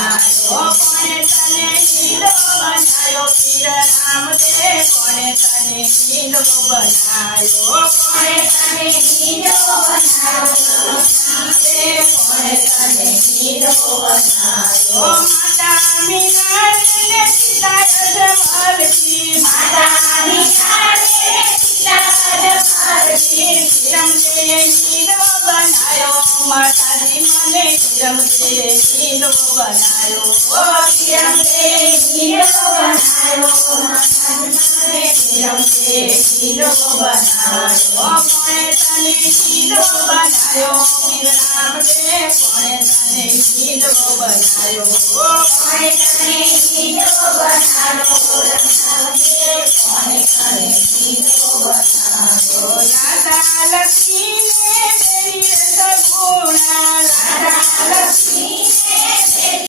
કોણે તને હીરો બનાયો પીર રામદેવ કોણે તને હીરો બનાયો કોણે તને હીરો બનાયો રામદેવ કોણે તને હીરો બનાયો માતા મીનાને સીતા રજમલજી માતા મીનાને સીતા રજમલજી રામદેવ હીરો બનાયો માતાજી મને રામદેવ હીરો બનાયો ઓ રામદેવ હીરો બનાયો માતાજી મને રામદેવ હીરો બનાયો કોણે તને હીરો બનાયો રામદેવ કોણે તને હીરો બનાયો કોણે તને હીરો બનાયો રામદેવ કોણે તને હીરો બનાયો રાધા લક્ષ્મીને તેરી રસગુણા રાધા લક્ષ્મી